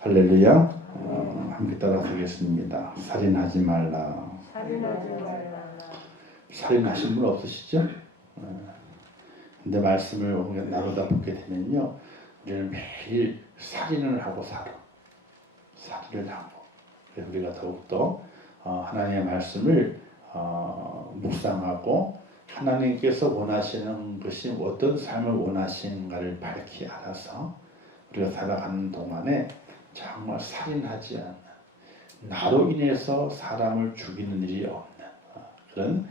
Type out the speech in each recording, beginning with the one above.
할렐루야. 함께 따라서겠습니다. 살인하지 말라. 살인하지 말라. 살인하신 분 없으시죠? 근데 말씀을 나누다 보게 되면요, 우리는 매일 살인을 하고 살아. 살인을 하고. 그래서 우리가 더욱더 하나님의 말씀을 묵상하고 하나님께서 원하시는 것이 어떤 삶을 원하시는가를 밝히 알아서 우리가 살아가는 동안에 정말 살인하지 않는, 나로 인해서 사람을 죽이는 일이 없는 그런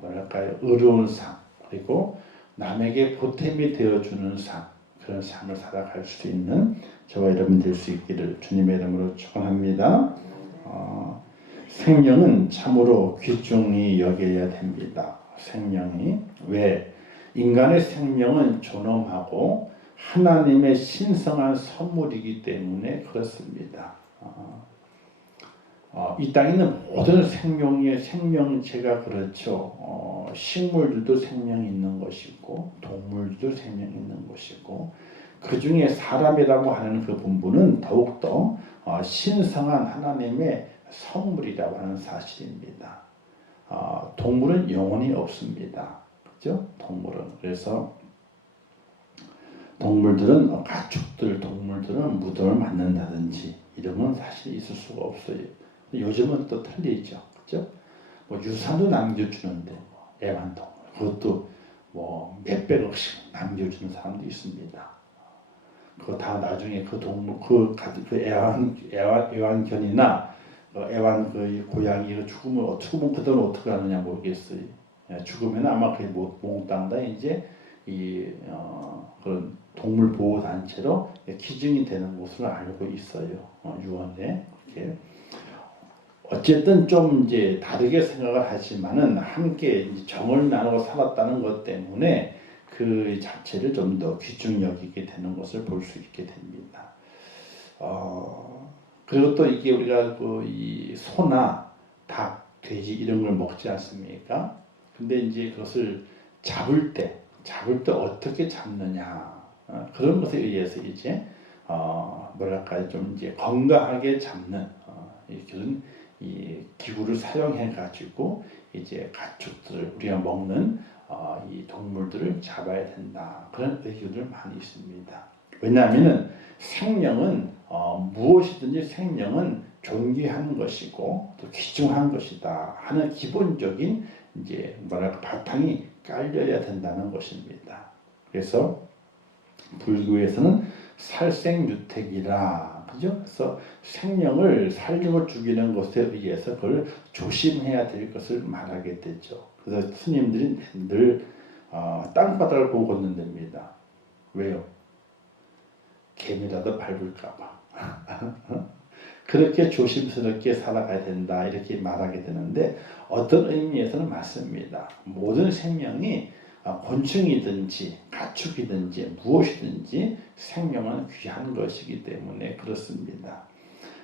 뭐랄까요, 의로운 삶, 그리고 남에게 보탬이 되어주는 삶, 그런 삶을 살아갈 수 있는 저와 여러분 될 수 있기를 주님의 이름으로 축원합니다. 생명은 참으로 귀중히 여겨야 됩니다. 생명이 왜? 인간의 생명은 존엄하고 하나님의 신성한 선물이기 때문에 그렇습니다. 이 땅에 있는 모든 생명체가 그렇죠. 식물들도 생명이 있는 것이고 동물들도 생명이 있는 것이고, 그 중에 사람이라고 하는 그 분부는 더욱더 신성한 하나님의 선물이라고 하는 사실입니다. 동물은 영혼이 없습니다. 그렇죠? 동물은. 그래서 동물들은, 가축들, 동물들은 무덤을 만든다든지 이런 건 사실 있을 수가 없어요. 요즘은 또 틀리죠. 그죠? 뭐 유산도 남겨주는데, 애완동물. 그것도 뭐 몇백억씩 남겨주는 사람도 있습니다. 그거 다 나중에 그 동물, 애완견이나 애완 고양이 죽으면 그들은 어떻게 하느냐 모르겠어요. 죽으면 아마 그게 몽땅 다 이제 그런 동물 보호 단체로 기증이 되는 것으로 알고 있어요. 유언에 이렇게. 어쨌든 좀 이제 다르게 생각을 하지만은 함께 정을 나누고 살았다는 것 때문에 그 자체를 좀 더 귀중 여기게 되는 것을 볼 수 있게 됩니다. 그리고 또 이게 우리가 이 소나 닭, 돼지 이런 걸 먹지 않습니까? 근데 이제 그것을 잡을 때 어떻게 잡느냐, 그런 것에 의해서 이제 뭐랄까요, 좀 이제 건강하게 잡는 그런 이 기구를 사용해 가지고 이제 가축들, 우리가 먹는 이 동물들을 잡아야 된다, 그런 의견들 많이 있습니다. 왜냐하면은 생명은 무엇이든지 생명은 존귀한 것이고 또 귀중한 것이다 하는 기본적인 이제 뭐랄까 바탕이 깔려야 된다는 것입니다. 그래서 불교에서는 살생유택이라, 그죠? 그래서 생명을 살리고 죽이는 것에 의해서 그걸 조심해야 될 것을 말하게 되죠. 그래서 스님들이 늘 땅바닥을 보고 걷는답니다. 왜요? 개미라도 밟을까봐. 그렇게 조심스럽게 살아가야 된다, 이렇게 말하게 되는데, 어떤 의미에서는 맞습니다. 모든 생명이 곤충이든지 가축이든지 무엇이든지 생명은 귀한 것이기 때문에 그렇습니다.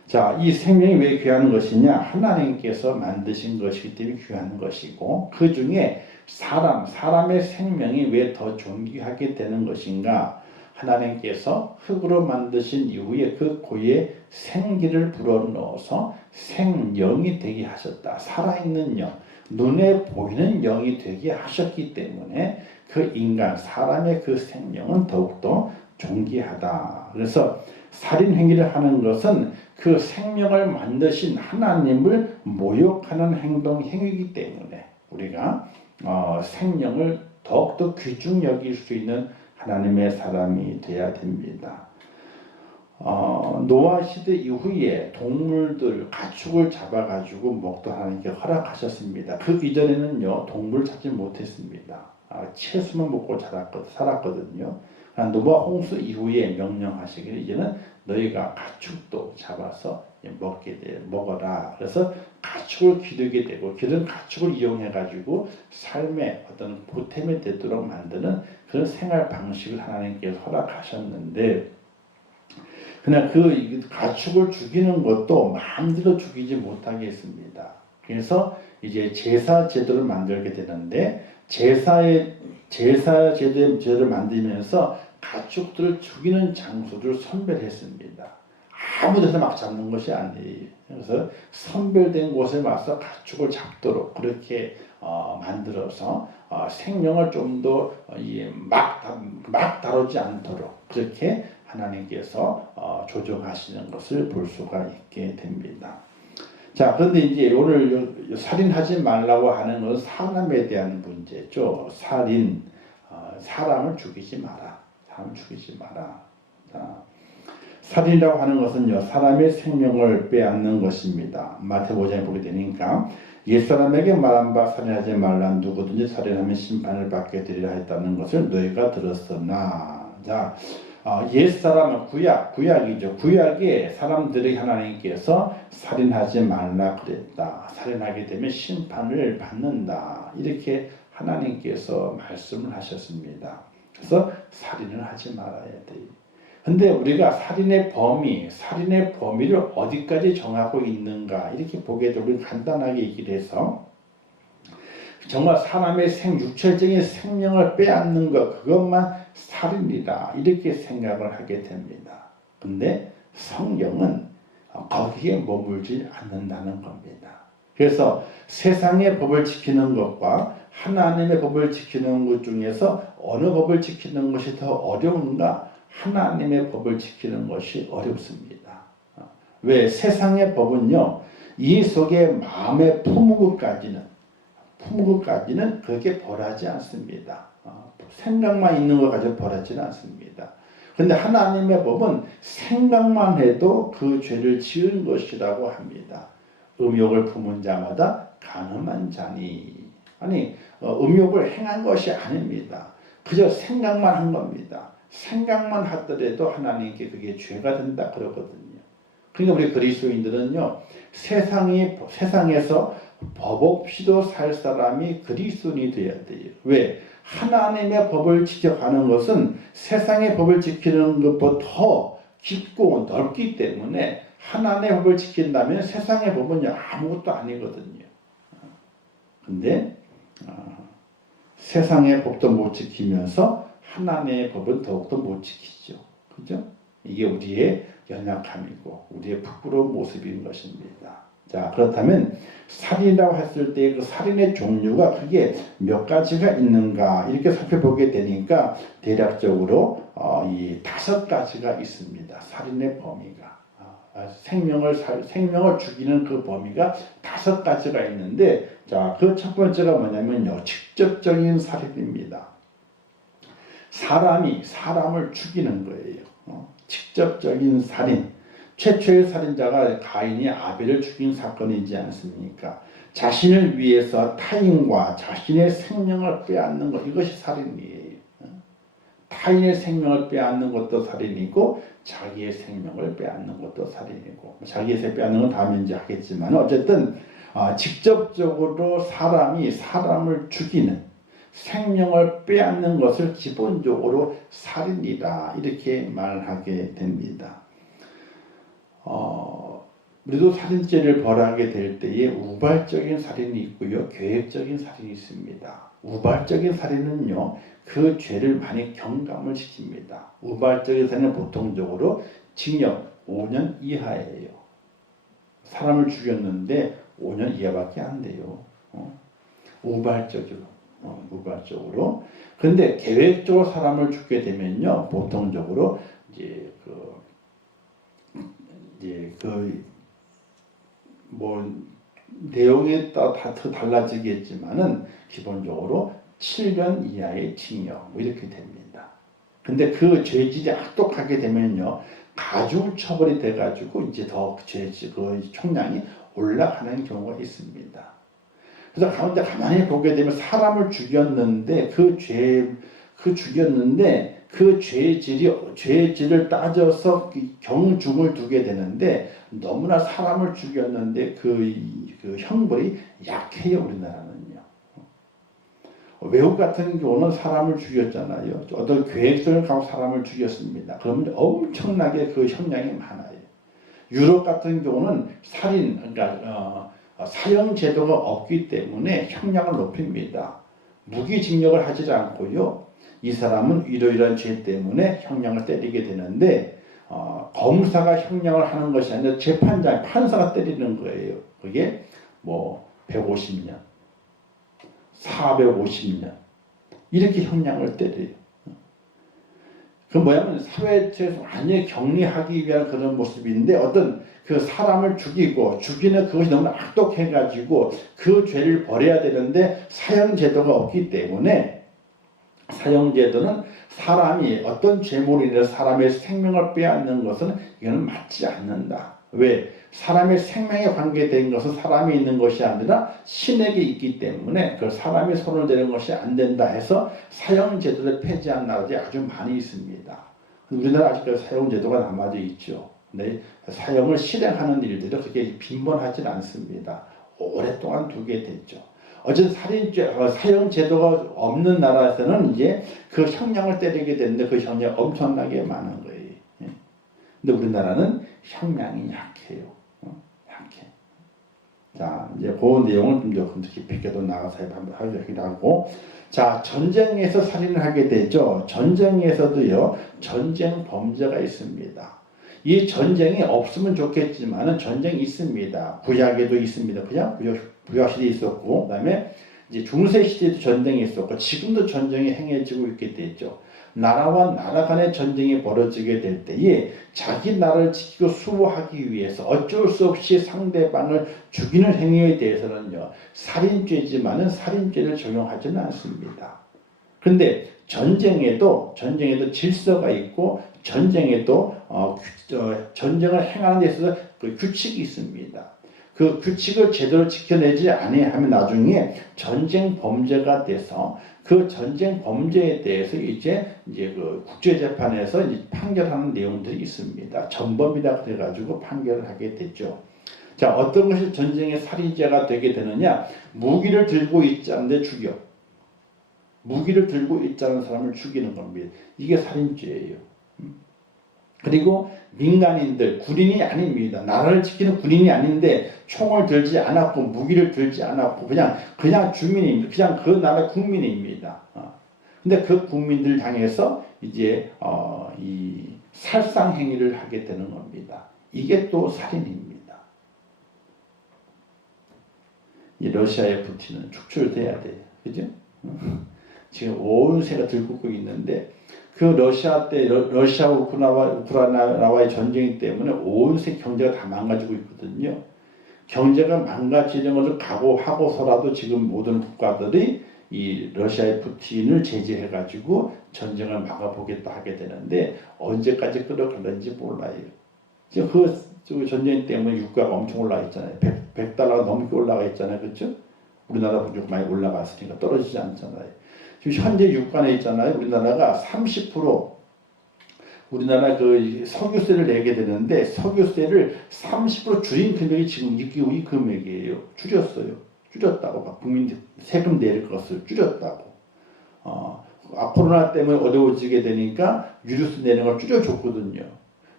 자, 이 생명이 왜 귀한 것이냐? 하나님께서 만드신 것이기 때문에 귀한 것이고, 그 중에 사람의 생명이 왜 더 존귀하게 되는 것인가? 하나님께서 흙으로 만드신 이후에 그 고유의 생기를 불어넣어서 생영이 되게 하셨다. 살아있는 영, 눈에 보이는 영이 되게 하셨기 때문에 그 인간, 사람의 그 생명은 더욱더 존귀하다. 그래서 살인 행위를 하는 것은 그 생명을 만드신 하나님을 모욕하는 행위이기 때문에 우리가 생명을 더욱더 귀중 여길 수 있는 하나님의 사람이 되어야 됩니다. 노아 시대 이후에 동물들, 가축을 잡아가지고 먹도록 하나님께 허락하셨습니다. 그 이전에는요, 동물을 잡지 못했습니다. 채소만 먹고 살았거든요. 노아 홍수 이후에 명령하시기를 이제는 너희가 가축도 잡아서 먹어라. 그래서 가축을 기르게 되고, 기른 가축을 이용해가지고 삶의 어떤 보탬이 되도록 만드는 그런 생활 방식을 하나님께서 허락하셨는데, 그냥 그 가축을 죽이는 것도 마음대로 죽이지 못하게 했습니다. 그래서 이제 제사 제도를 만들게 되는데, 제사 제도를 만들면서 가축들을 죽이는 장소를 선별했습니다. 아무 데서 막 잡는 것이 아니에요. 그래서 선별된 곳에 와서 가축을 잡도록 그렇게 만들어서 생명을 좀 더 막 다루지 않도록 그렇게 하나님께서 조정하시는 것을 볼 수가 있게 됩니다. 자, 그런데 이제 오늘 살인하지 말라고 하는 것은 사람에 대한 문제죠. 살인, 사람을 죽이지 마라. 사람을 죽이지 마라. 자, 살인이라고 하는 것은요, 사람의 생명을 빼앗는 것입니다. 마태복음 5장에 보게 되니까 옛사람에게 말한 바 살인하지 말라. 누구든지 살인하면 심판을 받게 되리라 했다는 것을 너희가 들었으나. 자, 옛사람은 구약이죠. 구약에 사람들이 하나님께서 살인하지 말라 그랬다. 살인하게 되면 심판을 받는다. 이렇게 하나님께서 말씀을 하셨습니다. 그래서 살인을 하지 말아야 돼요. 근데 우리가 살인의 범위를 어디까지 정하고 있는가 이렇게 보게 되면 간단하게 얘기를 해서 정말 사람의 육체적인 생명을 빼앗는 것 그것만 살인이다 이렇게 생각을 하게 됩니다. 근데 성경은 거기에 머물지 않는다는 겁니다. 그래서 세상의 법을 지키는 것과 하나님의 법을 지키는 것 중에서 어느 법을 지키는 것이 더 어려운가? 하나님의 법을 지키는 것이 어렵습니다. 왜? 세상의 법은요, 이 속에 마음에 품은 것까지는 그렇게 벌하지 않습니다. 생각만 있는 것 가지고 벌하지는 않습니다. 그런데 하나님의 법은 생각만 해도 그 죄를 지은 것이라고 합니다. 음욕을 품은 자마다 간음한 자니. 아니, 음욕을 행한 것이 아닙니다. 그저 생각만 한 겁니다. 생각만 하더라도 하나님께 그게 죄가 된다 그러거든요. 그러니까 우리 그리스도인들은요, 세상에서 법 없이도 살 사람이 그리스도인이 되어야 돼요. 왜? 하나님의 법을 지켜가는 것은 세상의 법을 지키는 것보다 더 깊고 넓기 때문에 하나님의 법을 지킨다면 세상의 법은 아무것도 아니거든요. 근데 세상의 법도 못 지키면서 하나님의 법은 더욱더 못 지키죠. 그죠? 이게 우리의 연약함이고 우리의 부끄러운 모습인 것입니다. 자, 그렇다면 살인이라고 했을 때 그 살인의 종류가 그게 몇 가지가 있는가 이렇게 살펴보게 되니까 대략적으로 이 5가지가 있습니다. 살인의 범위가. 생명을 죽이는 그 범위가 5가지가 있는데, 자, 그 첫 번째가 뭐냐면요, 직접적인 살인입니다. 사람이 사람을 죽이는 거예요. 직접적인 살인. 최초의 살인자가 가인이 아벨을 죽인 사건이지 않습니까? 자신을 위해서 타인과 자신의 생명을 빼앗는 것, 이것이 살인이에요. 타인의 생명을 빼앗는 것도 살인이고 자기의 생명을 빼앗는 것도 살인이고, 자기의 생명을 빼앗는 건 다음에 이제 하겠지만 어쨌든 직접적으로 사람이 사람을 죽이는, 생명을 빼앗는 것을 기본적으로 살인이다 이렇게 말하게 됩니다. 우리도 살인죄를 벌하게 될 때에 우발적인 살인이 있고요, 계획적인 살인이 있습니다. 우발적인 살인은요, 그 죄를 많이 경감을 시킵니다. 우발적인 살인은 보통적으로 징역 5년 이하예요. 사람을 죽였는데 5년 이하밖에 안 돼요. 우발적으로. 그런데 계획적으로 사람을 죽게 되면요, 보통적으로 내용에 따라 다 달라지겠지만은 기본적으로 7년 이하의 징역 이렇게 됩니다. 근데 그 죄질이 악독하게 되면요, 가중 처벌이 돼가지고 이제 더 그 총량이 올라가는 경우가 있습니다. 그래서 가만히 보게 되면 사람을 죽였는데 그 죄질을 따져서 경중을 두게 되는데 너무나 사람을 죽였는데 그 형벌이 약해요, 우리나라는요. 외국 같은 경우는 사람을 죽였잖아요. 어떤 계획성을 갖고 사람을 죽였습니다. 그러면 엄청나게 그 형량이 많아요. 유럽 같은 경우는 그러니까 사형 제도가 없기 때문에 형량을 높입니다. 무기징역을 하지 않고요, 이 사람은 이러이러한 죄 때문에 형량을 때리게 되는데 검사가 형량을 하는 것이 아니라 재판장, 판사가 때리는 거예요. 그게 뭐 150년, 450년 이렇게 형량을 때려요. 그 뭐냐면 사회에서 완전히 격리하기 위한 그런 모습인데 어떤 그 사람을 죽이고 죽이는 그것이 너무 악독해가지고 그 죄를 벌여야 되는데 사형제도가 없기 때문에 사형제도는 사람이 어떤 죄물로 인해서 사람의 생명을 빼앗는 것은 이거는 맞지 않는다. 왜? 사람의 생명에 관계된 것은 사람이 있는 것이 아니라 신에게 있기 때문에 그 사람이 손을 대는 것이 안 된다 해서 사형제도를 폐지한 나라들이 아주 많이 있습니다. 우리나라 아직까지 사형제도가 남아져 있죠. 근데 사형을 실행하는 일들이 그렇게 빈번하지 않습니다. 오랫동안 두게 됐죠. 어쨌든 사형제도가 없는 나라에서는 이제 그 형량을 때리게 되는데 그 형량이 엄청나게 많은 거예요. 근데 우리나라는 형량이 약해요. 약해. 자, 이제 그 내용은 좀 더 깊이 있게도 나가서 한번 하기로 하고. 자, 전쟁에서 살인을 하게 되죠. 전쟁에서도요, 전쟁 범죄가 있습니다. 이 전쟁이 없으면 좋겠지만은 전쟁이 있습니다. 구약에도 있습니다. 구약 시대에 있었고, 그다음에 이제 중세 시대에도 전쟁이 있었고, 지금도 전쟁이 행해지고 있게 되죠. 나라와 나라 간의 전쟁이 벌어지게 될 때에 자기 나라를 지키고 수호하기 위해서 어쩔 수 없이 상대방을 죽이는 행위에 대해서는요, 살인죄지만은 살인죄를 적용하지는 않습니다. 그런데 전쟁에도 질서가 있고 전쟁에도 전쟁을 행하는 데 있어서 그 규칙이 있습니다. 그 규칙을 제대로 지켜내지 아니하면 나중에 전쟁 범죄가 돼서 그 전쟁 범죄에 대해서 이제 그 국제재판에서 이제 판결하는 내용들이 있습니다. 전범이라 그래가지고 판결을 하게 됐죠. 자, 어떤 것이 전쟁의 살인죄가 되게 되느냐? 무기를 들고 있지 않는데 죽여. 무기를 들고 있지 않은 사람을 죽이는 겁니다. 이게 살인죄예요. 그리고 민간인들, 군인이 아닙니다. 나라를 지키는 군인이 아닌데 총을 들지 않았고 무기를 들지 않았고 그냥 주민입니다. 그냥 그 나라 국민입니다. 근데 그 국민들 향해서 이제 이 살상 행위를 하게 되는 겁니다. 이게 또 살인입니다. 이 러시아의 푸틴은 축출돼야 돼요. 그죠? 지금 온 세가 들끓고 있는데 그 러시아 우크라이나와의 전쟁 때문에 온 세계 경제가 다 망가지고 있거든요. 경제가 망가지는 것을 각오하고서라도 지금 모든 국가들이 이 러시아의 푸틴을 제재해가지고 전쟁을 막아보겠다 하게 되는데 언제까지 끌어갈는지 몰라요. 지금 그 전쟁 때문에 유가가 엄청 올라가 있잖아요. 100달러가 넘게 올라가 있잖아요. 그렇죠? 우리나라 부족 많이 올라갔으니까 떨어지지 않잖아요. 지금 현재 유가에 있잖아요. 우리나라가 30% 우리나라 그 석유세를 내게 되는데 석유세를 30% 줄인 금액이 지금 이 금액이에요. 줄였다고. 국민 세금 낼 것을 줄였다고. 코로나 때문에 어려워지게 되니까 유류세 내는 걸 줄여줬거든요.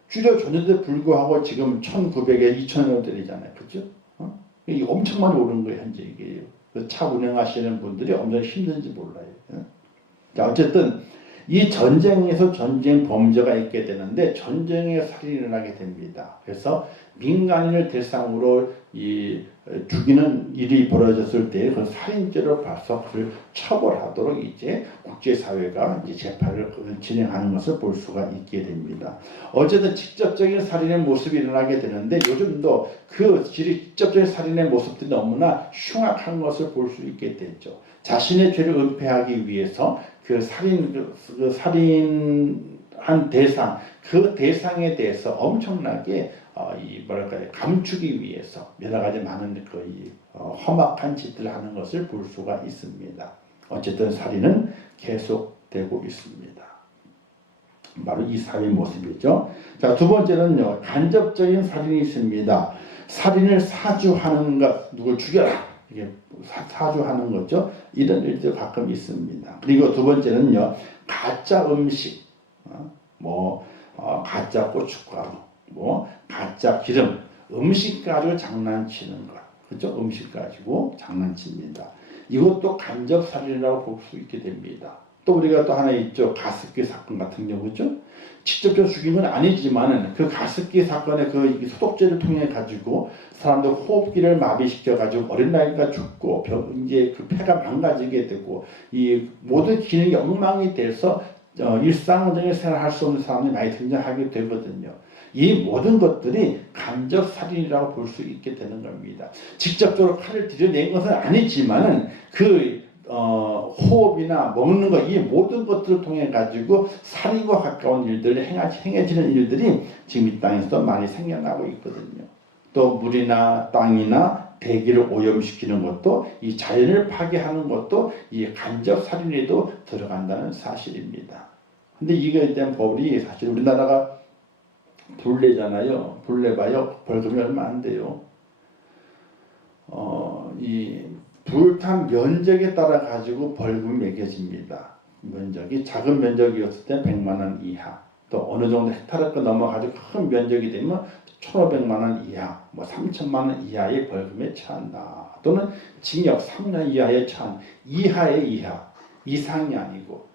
줄여줬는데 불구하고 지금 1,900에 2,000원대잖아요. 그렇죠? 이게 엄청 많이 오른 거예요. 현재 이게요. 차 운행하시는 분들이 엄청 힘든지 몰라요. 자, 어쨌든 이 전쟁에서 전쟁 범죄가 있게 되는데 전쟁에 살인을 하게 됩니다. 그래서 민간인을 대상으로 죽이는 일이 벌어졌을 때 그 살인죄로 봐서 그를 처벌하도록 이제 국제사회가 이제 재판을 진행하는 것을 볼 수가 있게 됩니다. 어쨌든 직접적인 살인의 모습이 일어나게 되는데 요즘도 그 직접적인 살인의 모습들이 너무나 흉악한 것을 볼 수 있게 되죠. 자신의 죄를 은폐하기 위해서 그 살인한 대상, 그 대상에 대해서 엄청나게 감추기 위해서 여러 가지 많은 험악한 짓들을 하는 것을 볼 수가 있습니다. 어쨌든 살인은 계속되고 있습니다. 바로 이 사회의 모습이죠. 자, 두 번째는요, 간접적인 살인이 있습니다. 살인을 사주하는 것, 누굴 죽여라. 이게 사주하는 거죠. 이런 일도 가끔 있습니다. 그리고 두 번째는요, 가짜 음식, 가짜 고춧가루, 가짜 기름, 음식 가지고 장난치는 것, 그렇죠? 음식 가지고 장난칩니다. 이것도 간접 살인이라고 볼 수 있게 됩니다. 또 우리가 또 하나 있죠. 가습기 사건 같은 경우죠. 직접적으로 죽인 건 아니지만은 그 가습기 사건의 그 소독제를 통해 가지고 사람들 호흡기를 마비시켜 가지고 어린 나이가 죽고 이제 그 폐가 망가지게 되고 이 모든 기능이 엉망이 돼서 일상적인 생활할 수 없는 사람이 많이 등장하게 되거든요. 이 모든 것들이 간접 살인이라고 볼 수 있게 되는 겁니다. 직접적으로 칼을 들여낸 것은 아니지만은 그 호흡이나 먹는 것, 이 모든 것들을 통해 가지고 살인과 가까운 일들이 행해지는 일들이 지금 이 땅에서도 많이 생겨나고 있거든요. 또 물이나 땅이나 대기를 오염시키는 것도 이 자연을 파괴하는 것도 이 간접 살인에도 들어간다는 사실입니다. 근데 이거에 대한 법이 사실 우리나라가 불내잖아요. 불내봐요. 벌금이 얼마 안 돼요. 이 불탄 면적에 따라 가지고 벌금이 매겨집니다. 면적이 작은 면적이었을 때 100만 원 이하, 또 어느 정도 헥타르가 넘어가지고 큰 면적이 되면 1,500만 원 이하, 뭐 3천만 원 이하의 벌금에 처한다. 또는 징역 3년 이하에 처한 이하의 이하, 이상이 아니고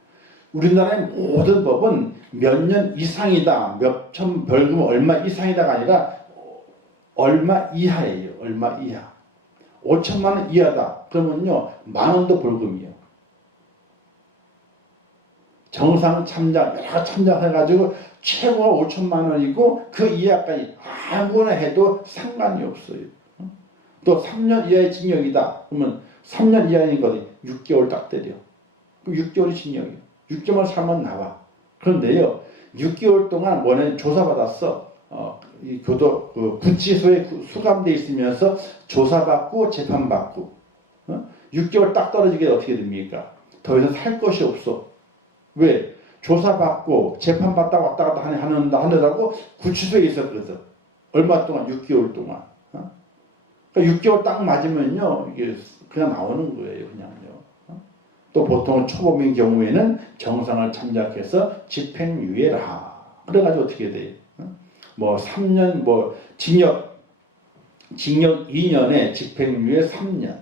우리나라의 모든 법은 몇 년 이상이다, 몇 천 벌금 얼마 이상이다가 아니라 얼마 이하예요. 얼마 이하. 5천만 원 이하다. 그러면요, 10,000원도 벌금이요. 정상 참작, 여러 가지 참작해가지고 최고가 5천만 원이고 그 이하까지 아무거나 해도 상관이 없어요. 또 3년 이하의 징역이다. 그러면 3년 이하인 거지 6개월 딱 때려. 그럼 6개월이 징역이에요. 6개월 살면 나와. 그런데요, 6개월 동안 원래 조사받았어. 이 그 구치소에 수감돼 있으면서 조사받고 재판받고 6개월 딱 떨어지게 어떻게 됩니까? 더 이상 살 것이 없어. 왜? 조사받고 재판받다 왔다 갔다 하느라고 구치소에 있었거든. 얼마 동안? 6개월 동안. 그러니까 6개월 딱 맞으면요, 이게 그냥 나오는 거예요. 그냥요. 또 보통 초범인 경우에는 정상을 참작해서 집행유예라. 그래가지고 어떻게 돼요? 뭐 3년, 뭐 징역 2년에 집행유예 3년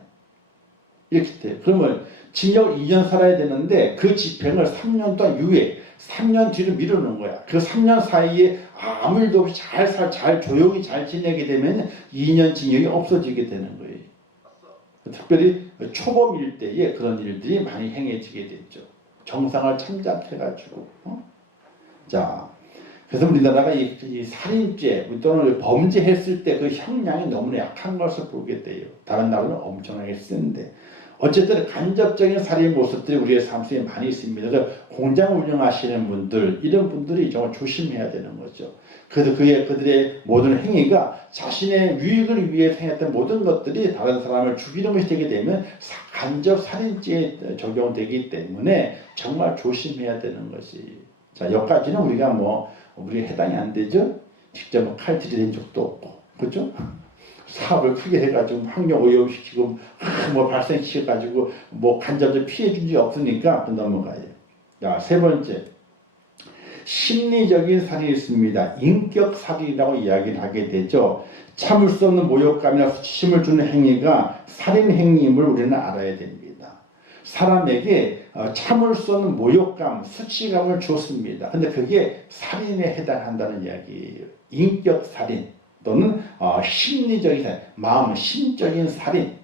이렇게 돼. 그러면 징역 2년 살아야 되는데 그 집행을 3년 동안 유예, 3년 뒤로 미루는 거야. 그 3년 사이에 아무 일도 없이 잘 조용히 잘 지내게 되면 2년 징역이 없어지게 되는 거예요. 특별히 초범일 때에 그런 일들이 많이 행해지게 됐죠. 정상을 참작해가지고. 자, 그래서 우리나라가 이 살인죄 또는 범죄했을 때 그 형량이 너무나 약한 것을 보게 돼요. 다른 나라는 엄청나게 센데. 어쨌든 간접적인 살인 모습들이 우리의 삶 속에 많이 있습니다. 그래서 공장 운영하시는 분들, 이런 분들이 정말 조심해야 되는 거죠. 그래서 그들의 모든 행위가 자신의 유익을 위해 행했던 모든 것들이 다른 사람을 죽이는 것이 되게 되면 간접 살인죄에 적용되기 때문에 정말 조심해야 되는 것이. 자, 여기까지는 우리 해당이 안 되죠. 직접 칼 들이댄 적도 없고, 그렇죠? 사업을 크게 해가지고 환경 오염시키고 뭐 발생시켜가지고 뭐 간접적 피해 준 적이 없으니까 넘어가요. 자, 세 번째, 심리적인 살인이 있습니다. 인격 살인이라고 이야기를 하게 되죠. 참을 수 없는 모욕감이나 수치심을 주는 행위가 살인 행위임을 우리는 알아야 됩니다. 사람에게 참을 수 없는 모욕감, 수치감을 줬습니다. 근데 그게 살인에 해당한다는 이야기예요. 인격 살인 또는 심리적인 살인, 마음, 심적인 살인.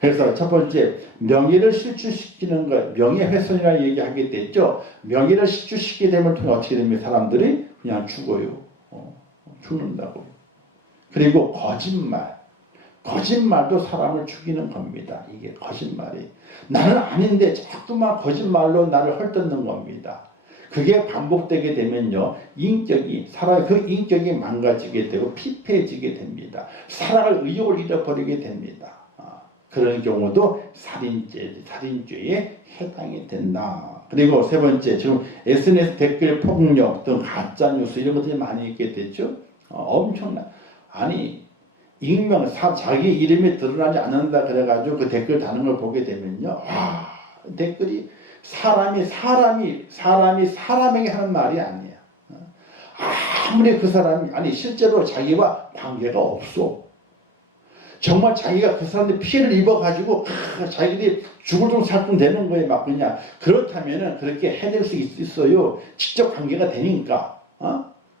그래서 첫 번째, 명예를 실추시키는 것, 명예훼손이라는 얘기하게 됐죠. 명예를 실추시키게 되면 어떻게 됩니까? 사람들이 그냥 죽어요. 죽는다고. 그리고 거짓말도 사람을 죽이는 겁니다. 이게 거짓말이. 나는 아닌데 자꾸만 거짓말로 나를 헐뜯는 겁니다. 그게 반복되게 되면요, 사람의 그 인격이 망가지게 되고 피폐해지게 됩니다. 살아갈 의욕을 잃어버리게 됩니다. 그런 경우도 살인죄에 해당이 된다. 그리고 세 번째, 지금 SNS 댓글 폭력 등 가짜 뉴스 이런 것들이 많이 있게 됐죠. 자기 이름이 드러나지 않는다 그래가지고 그 댓글 다는 걸 보게 되면요, 댓글이 사람에게 하는 말이 아니야. 아무리 그 사람이 실제로 자기와 관계가 없어. 정말 자기가 그 사람들 피해를 입어가지고 자기들이 죽을 살좀 되는 거에 막 그냥 그렇다면은 그렇게 해낼 수 있어요. 직접 관계가 되니까.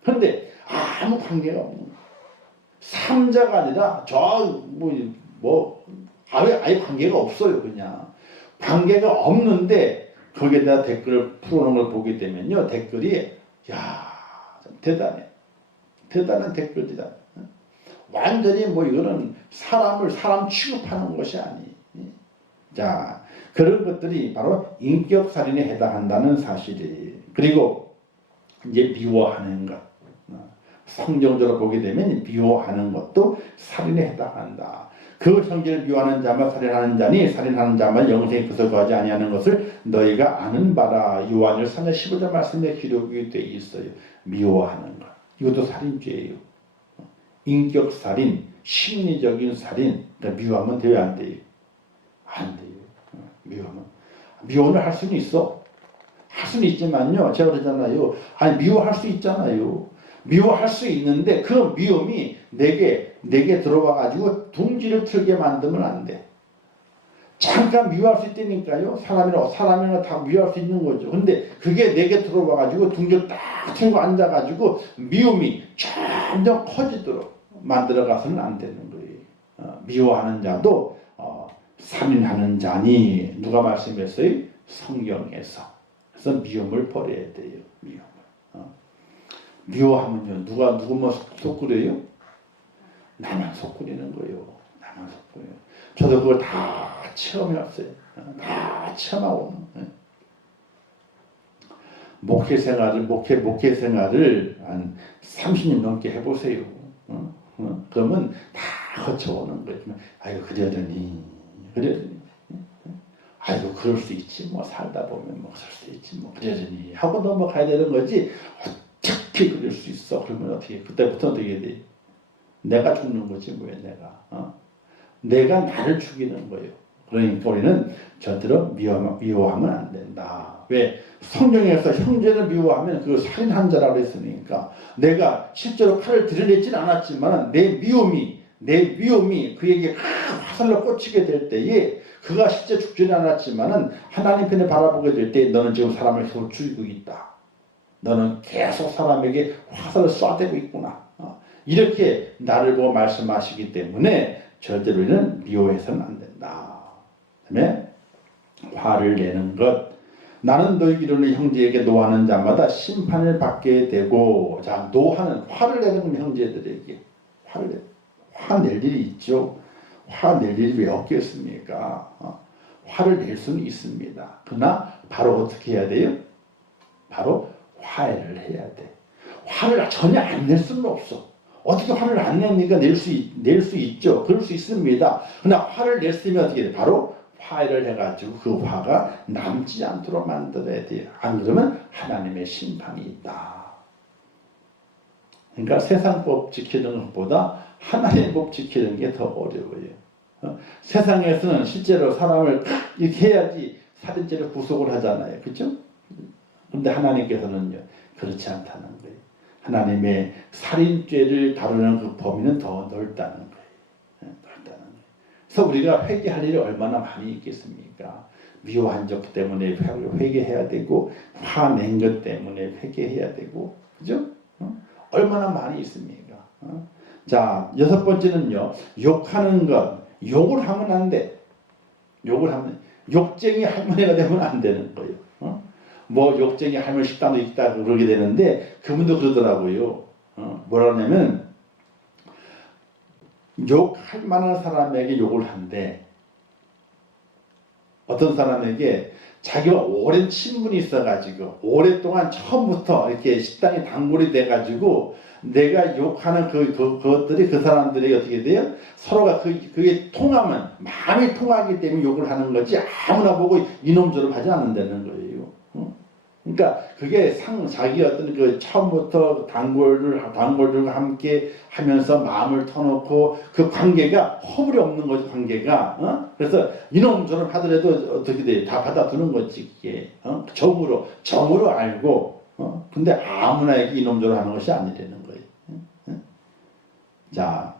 그런데 아무 관계가 없는 거예요. 삼자가 아니라 아예 관계가 없어요. 그냥 관계가 없는데 거기에다 댓글을 풀어놓은 걸 보게 되면요, 댓글이 대단해. 대단한 댓글이다. 완전히 이거는 사람 취급하는 것이 아니. 자, 그런 것들이 바로 인격살인에 해당한다는 사실이. 그리고 이제 미워하는 것. 성경적으로 보게 되면 미워하는 것도 살인에 해당한다. 그 형제를 미워하는 자만 살인하는 자니 살인하는 자만 영생에 거하지 아니하는 것을 너희가 아는 바라. 요한일 3장 15절 말씀에 기록이 되어 있어요. 미워하는 것. 이것도 살인죄예요. 인격살인, 심리적인 살인. 그러니까 미워하면 돼요, 안 돼요? 안 돼요. 미워는 할 수는 있어. 할 수는 있지만요, 제가 그러잖아요. 미워할 수 있잖아요. 미워할 수 있는데 그 미움이 내게 들어와가지고 둥지를 틀게 만들면 안 돼. 잠깐 미워할 수 있다니까요. 사람이나 다 미워할 수 있는 거죠. 근데 그게 내게 들어와가지고 둥지를 딱 틀고 앉아가지고 미움이 점점 커지도록 만들어가서는 안 되는 거예요. 미워하는 자도 살인하는 자니 누가 말씀했어요? 성경에서. 그래서 미움을 버려야 돼요. 미워하면요, 누구만 속 끓여요? 나만 속 끓이는 거예요. 나만 속 끓여요. 저도 그걸 다 체험해왔어요. 다 체험하고. 목회 생활을 한 30년 넘게 해보세요. 그러면 다 거쳐오는 거예요. 아이고, 그러더니. 아이고, 그럴 수 있지. 살다 보면 그럴 수 있지. 그러더니. 하고 넘어가야 되는 거지. 어떻게 그럴 수 있어? 그러면 그때부터 어떻게 돼? 내가 죽는 거지, 내가. 내가 나를 죽이는 거예요. 그러니까 우리는 절대로 미워하면 안 된다. 왜? 성경에서 형제를 미워하면 그 살인한 자라고 했으니까 내가 실제로 칼을 들이내지는 않았지만 내 미움이 그에게 화살로 꽂히게 될 때에 그가 실제 죽지는 않았지만은 하나님 편에 바라보게 될 때 너는 지금 사람을 계속 죽이고 있다. 너는 계속 사람에게 화살을 쏴대고 있구나. 이렇게 나를 보고 말씀하시기 때문에 절대로 우리는 미워해서는 안 된다. 그다음에 화를 내는 것. 나는 너희기로는 형제에게 노하는 자마다 심판을 받게 되고. 자, 화를 내는 건 형제들에게. 화낼 일이 있죠. 화낼 일이 왜 없겠습니까? 화를 낼 수는 있습니다. 그러나 바로 어떻게 해야 돼요? 바로 화해를 해야 돼. 화를 전혀 안 낼 수는 없어. 어떻게 화를 안 내니까 낼 수 있죠. 그럴 수 있습니다. 그러나 화를 냈으면 어떻게 돼? 바로 화해를 해가지고 그 화가 남지 않도록 만들어야 돼요. 안 그러면 하나님의 심판이 있다. 그러니까 세상 법 지키는 것보다 하나님의 법 지키는 게 더 어려워요. 세상에서는 실제로 사람을 이렇게 해야지 살인죄를 구속을 하잖아요. 그렇죠? 그런데 하나님께서는요, 그렇지 않다는 거예요. 하나님의 살인죄를 다루는 그 범위는 더 넓다는 거예요. 그래서 우리가 회개할 일이 얼마나 많이 있겠습니까? 미워한 적 때문에 회개해야 되고, 화낸 것 때문에 회개해야 되고, 그죠? 얼마나 많이 있습니까? 자, 6번째는요, 욕하는 것. 욕을 하면 안 돼. 욕쟁이 할머니가 되면 안 되는 거예요. 욕쟁이 할머니 식당도 있다 그러게 되는데 그분도 그러더라고요. 뭐라 하냐면 욕할 만한 사람에게 욕을 한대. 어떤 사람에게 자기와 오랜 친분이 있어가지고 오랫동안 처음부터 이렇게 식당에 단골이 돼가지고 내가 욕하는 그것들이 그 사람들이 어떻게 돼요? 서로가 그게 통하면 마음이 통하기 때문에 욕을 하는 거지 아무나 보고 이놈저놈 하지 않는다는 거예요. 그러니까 그게 자기 어떤 처음부터 단골들과 함께 하면서 마음을 터놓고 그 관계가 허물이 없는 거지, 관계가. 그래서 이놈저놈 하더라도 어떻게 돼? 다 받아두는 거지, 이게. 정으로 알고. 근데 아무나에게 이놈저놈 하는 것이 아니라는 거예요. 자,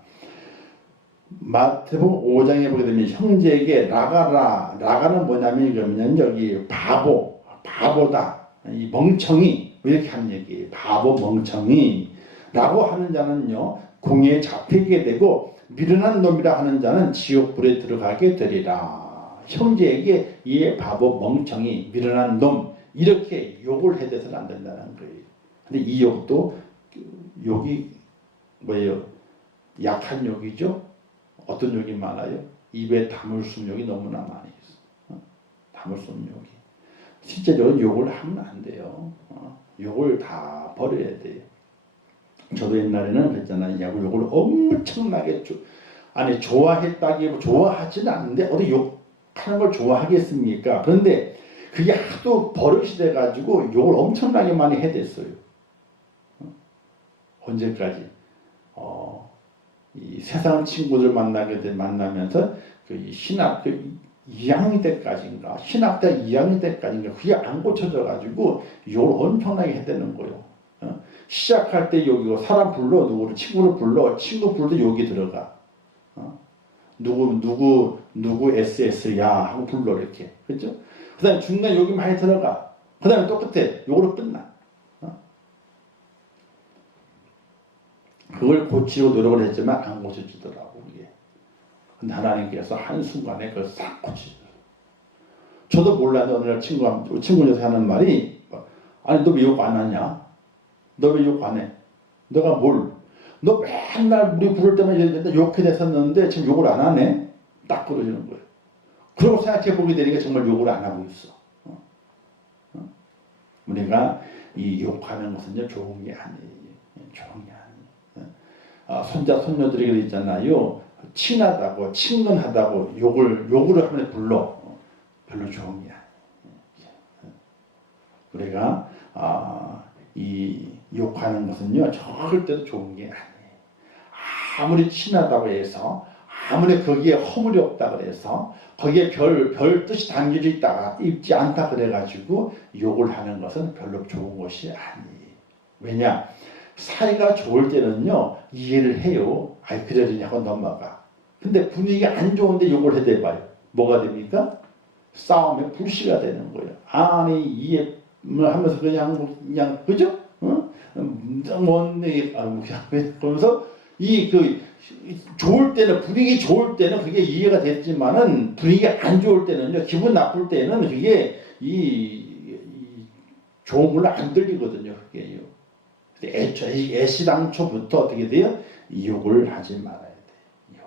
마태복음 5장에 보게 되면 형제에게 나가라. 나가는 뭐냐면 이거면 여기 바보다. 이 멍청이 이렇게 하는 얘기예요. 바보 멍청이 라고 하는 자는요 공회에 잡히게 되고 미련한 놈이라 하는 자는 지옥불에 들어가게 되리라. 형제에게 이 바보 멍청이 미련한 놈 이렇게 욕을 해대서는 안 된다는 거예요. 근데 이 욕도 욕이 뭐예요? 약한 욕이죠. 어떤 욕이 많아요? 입에 담을 수 있는 욕이 너무나 많이 있어. 담을 수 없는 욕이. 실제로 욕을 하면 안 돼요. 욕을 다 버려야 돼요. 저도 옛날에는 그랬잖아요. 욕을 엄청나게 좋아했다기보다 좋아하지는 않는데 어디 욕하는 걸 좋아하겠습니까? 그런데 그게 하도 버릇이 돼가지고 욕을 엄청나게 많이 해댔어요. 언제까지? 이 세상 친구들 만나면서 그 신학 2학년 때까지인가 신학대 2학년 때까지인가 그게 안 고쳐져가지고 욕을 엄청나게 해대는 거예요. 시작할 때 욕이고 사람 불러 누구를 친구를 불러 친구 부를 때 욕이 들어가. 누구 SS야 하고 불러 이렇게 그렇죠? 그다음에 중간에 욕이 많이 들어가. 그다음에 또 끝에 욕으로 끝나. 그걸 고치려고 노력을 했지만 안 고쳐지더라고 이게. 근데 하나님께서 한순간에 그걸 싹 고치더라고요. 저도 몰랐는데 어느 날 친구한테 하는 말이 아니 너 왜 욕 안 하냐? 너 왜 욕 안 해? 너가 뭘? 너 맨날 우리 부를 때만 욕해 댔었는데 지금 욕을 안 하네? 딱 그러시는 거예요. 그러고 생각해 보게 되니까 정말 욕을 안 하고 있어. 우리가 이 욕하는 것은 좋은 게 아니에요. 좋은 게 아니에요. 손자 손녀들이 있잖아요. 친하다고 친근하다고 욕을 하면 별로 좋은 게 아니에요. 우리가 이 욕하는 것은요 절대로 좋은 게 아니에요. 아무리 친하다고 해서 아무리 거기에 허물이 없다 그래서 거기에 별 뜻이 담겨져 있지 않다 그래가지고 욕을 하는 것은 별로 좋은 것이 아니에요. 왜냐? 사이가 좋을 때는요 이해를 해요. 아이 그러려냐고 넘어가. 근데 분위기가 안 좋은데 욕을 해대봐요. 뭐가 됩니까? 싸움의 불씨가 되는 거예요. 아니 이해를 하면서 그냥 그죠? 그러면서 좋을 때는 분위기 좋을 때는 그게 이해가 됐지만은 분위기가 안 좋을 때는요 기분 나쁠 때는 그게 좋은 걸로 안 들리거든요. 그게요. 애시당초부터 어떻게 돼요? 욕을 하지 말아야 돼요.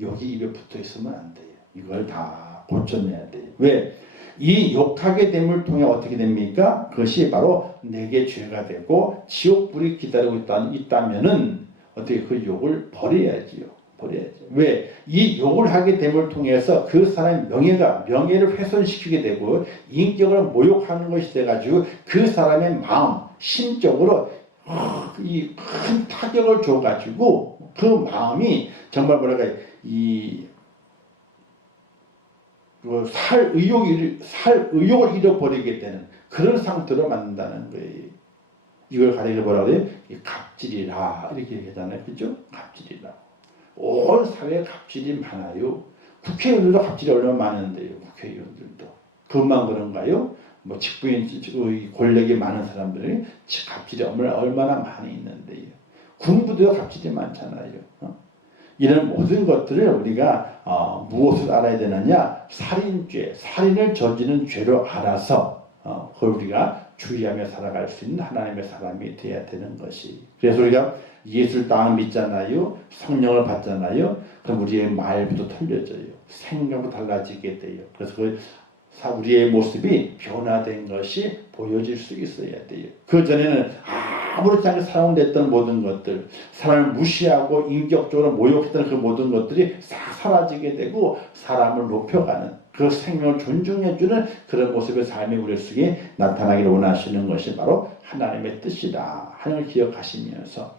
욕이 입에 붙어 있으면 안 돼요. 이걸 다 고쳐내야 돼요. 왜? 이 욕하게 됨을 통해 어떻게 됩니까? 그것이 바로 내게 죄가 되고 지옥불이 기다리고 있다면은 어떻게 그 욕을 버려야지요. 버려야죠. 왜? 이 욕을 하게 됨을 통해서 그 사람의 명예를 훼손시키게 되고 인격을 모욕하는 것이 돼가지고 그 사람의 마음, 심적으로 이 큰 타격을 줘가지고 그 마음이 정말 살 의욕을 잃어버리게 되는 그런 상태로 만든다는 거예요. 이걸 가리켜 뭐라 그래요? 갑질이라 이렇게 얘기하잖아요. 그죠? 갑질이라. 온 사회에 갑질이 많아요. 국회의원들도 갑질이 얼마나 많은데요. 국회의원들도. 그것만 그런가요? 직부인 권력이 많은 사람들이 갑질이 얼마나 많이 있는데요. 군부도 갑질이 많잖아요. 이런 모든 것들을 우리가 무엇을 알아야 되느냐? 살인을 저지른 죄로 알아서 그걸 우리가 주의하며 살아갈 수 있는 하나님의 사람이 되어야 되는 것이. 그래서 우리가 예수를 딱 믿잖아요. 성령을 받잖아요. 그럼 우리의 말부터 틀려져요. 생각도 달라지게 돼요. 그래서 우리의 모습이 변화된 것이 보여질 수 있어야 돼요. 그 전에는 아무렇지 않게 사용됐던 모든 것들, 사람을 무시하고 인격적으로 모욕했던 그 모든 것들이 싹 사라지게 되고 사람을 높여가는 그 생명을 존중해주는 그런 모습의 삶이 우리 속에 나타나기를 원하시는 것이 바로 하나님의 뜻이다. 하나님을 기억하시면서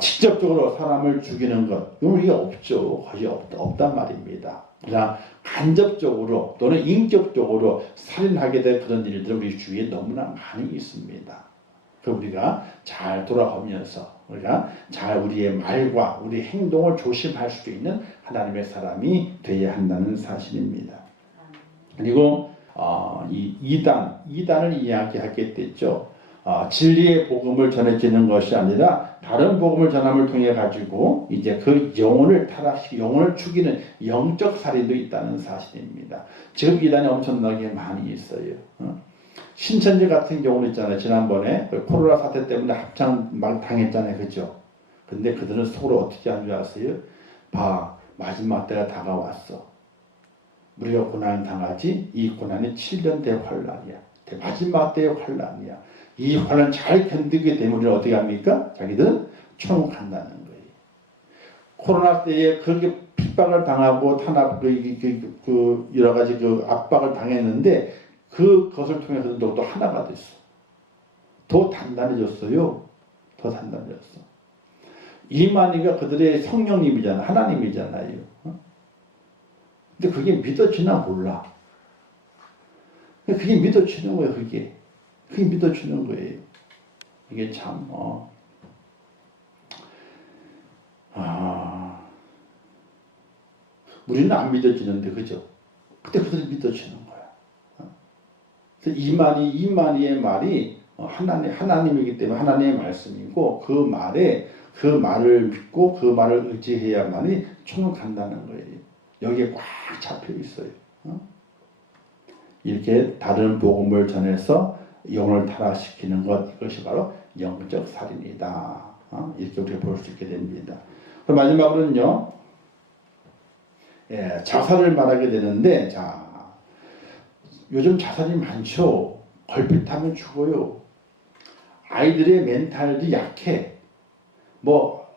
직접적으로 사람을 죽이는 것, 이건 우리가 없죠. 거의 없단 말입니다. 그러나 간접적으로 또는 인격적으로 살인하게 된 그런 일들은 우리 주위에 너무나 많이 있습니다. 그 우리가 잘 돌아가면서 우리가 잘 우리의 말과 우리 행동을 조심할 수 있는 하나님의 사람이 되어야 한다는 사실입니다. 그리고 이 이단을 이야기하게 됐죠. 진리의 복음을 전해지는 것이 아니라 다른 복음을 전함을 통해 가지고 이제 그 영혼을 타락시키고 영혼을 죽이는 영적 살인도 있다는 사실입니다. 지금 이단이 엄청나게 많이 있어요. 신천지 같은 경우는 있잖아요. 지난번에 코로나 사태 때문에 합창 막 당했잖아요. 그죠? 근데 그들은 서로 어떻게 하는 줄 아세요? 마지막 때가 다가왔어. 우리가 고난을 당하지 이 고난이 7년 대환란이야. 마지막 때의 환란이야. 이 환란 잘 견디게 되면 우리는 어떻게 합니까? 자기들은 천국 간다는 거예요. 코로나 때에 그렇게 핍박을 당하고 탄압 여러 가지 압박을 당했는데 그것을 통해서 또 하나가 됐어. 더 단단해졌어요. 더 단단해졌어. 이만희가 그들의 성령님이잖아. 하나님이잖아요. 근데 그게 믿어지나 몰라. 그게 믿어지는 거예요. 그게 믿어지는 거예요. 이게 참 우리는 안 믿어지는데 그죠? 그때 그들이 믿어지는 거야. 그래서 이만희의 말이 하나님이기 때문에 하나님의 말씀이고 그 말을 믿고 그 말을 의지해야만이 천국 간다는 거예요. 여기에 꽉 잡혀 있어요. 이렇게 다른 복음을 전해서 영혼을 타락시키는 것, 이것이 바로 영적 살인이다. 이렇게 우리가 볼 수 있게 됩니다. 그럼 마지막으로는요, 자살을 말하게 되는데, 요즘 자살이 많죠. 걸핏하면 죽어요. 아이들의 멘탈도 약해.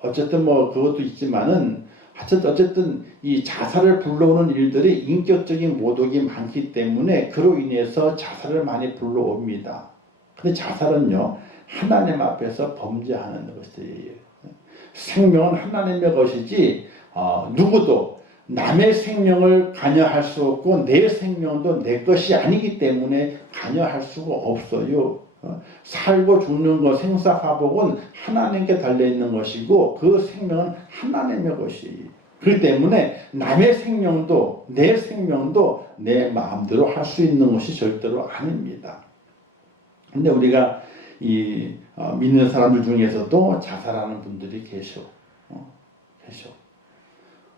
어쨌든 그것도 있지만은, 어쨌든 이 자살을 불러오는 일들이 인격적인 모독이 많기 때문에 그로 인해서 자살을 많이 불러옵니다. 근데 자살은요, 하나님 앞에서 범죄하는 것이에요. 생명은 하나님의 것이지 누구도 남의 생명을 관여할 수 없고 내 생명도 내 것이 아니기 때문에 관여할 수가 없어요. 살고 죽는 것, 생사화복은 하나님께 달려있는 것이고 그 생명은 하나님의 것이에요. 그렇기 때문에 남의 생명도 내 생명도 내 마음대로 할 수 있는 것이 절대로 아닙니다. 근데 우리가 믿는 사람들 중에서도 자살하는 분들이 계셔.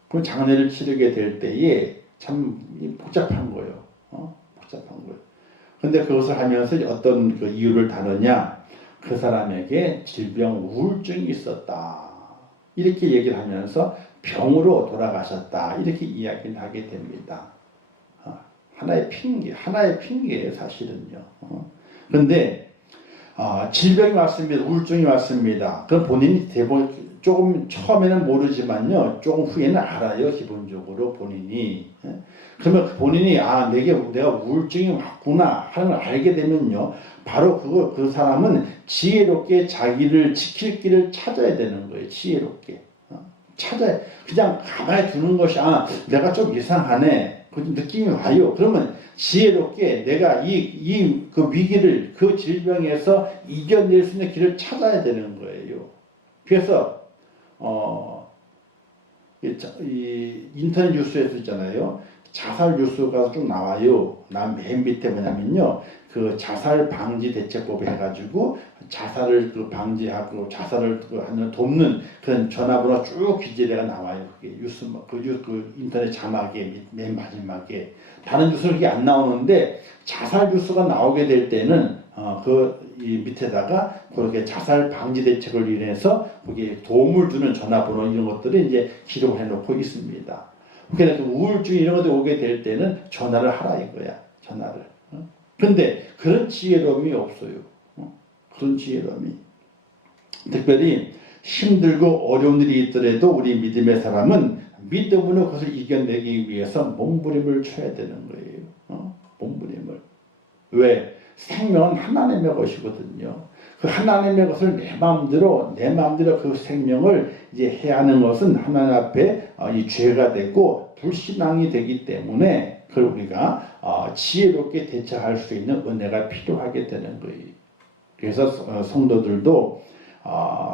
그 장례를 치르게 될 때에 참 복잡한 거예요. 복잡한 거예요. 근데 그것을 하면서 어떤 그 이유를 다루냐? 그 사람에게 질병, 우울증이 있었다. 이렇게 얘기를 하면서 병으로 돌아가셨다. 이렇게 이야기를 하게 됩니다. 하나의 핑계예요, 사실은요. 그런데 질병이 왔습니다. 우울증이 왔습니다. 그럼 본인이 대부분 조금 처음에는 모르지만요, 조금 후에는 알아요. 기본적으로 본인이. 그러면 본인이 내가 우울증이 왔구나 하는 걸 알게 되면요, 바로 그 사람은 지혜롭게 자기를 지킬 길을 찾아야 되는 거예요. 지혜롭게 찾아야. 그냥 가만히 두는 것이 내가 좀 이상하네. 그 느낌이 와요. 그러면 지혜롭게 내가 그 위기를, 그 질병에서 이겨낼 수 있는 길을 찾아야 되는 거예요. 그래서 이 인터넷 뉴스에서 있잖아요. 자살 뉴스가 좀 나와요. 맨 밑에 뭐냐면요, 그 자살 방지 대책법 해가지고 자살을 방지하고 자살을 하는 돕는 그런 전화번호 쭉 기재가 나와요. 그게 뉴스 그 인터넷 자막에 맨 마지막에. 다른 뉴스는 그게 안 나오는데 자살 뉴스가 나오게 될 때는 이 밑에다가 그렇게 자살 방지 대책을 위해서 거기에 도움을 주는 전화번호 이런 것들을 이제 기록해 놓고 있습니다. 그래서 우울증 이런 것들 오게 될 때는 전화를 하라 이거야. 전화를. 근데 그런 지혜로움이 없어요. 그런 지혜로움이. 특별히 힘들고 어려운 일이 있더라도 우리 믿음의 사람은 믿음으로 그것을 이겨내기 위해서 몸부림을 쳐야 되는 거예요. 몸부림을. 왜? 생명은 하나님의 것이거든요. 그 하나님의 것을 내 마음대로 그 생명을 이제 해야 하는 것은 하나님 앞에 이 죄가 되고 불신앙이 되기 때문에 그걸 우리가 지혜롭게 대처할 수 있는 은혜가 필요하게 되는 거예요. 그래서 성도들도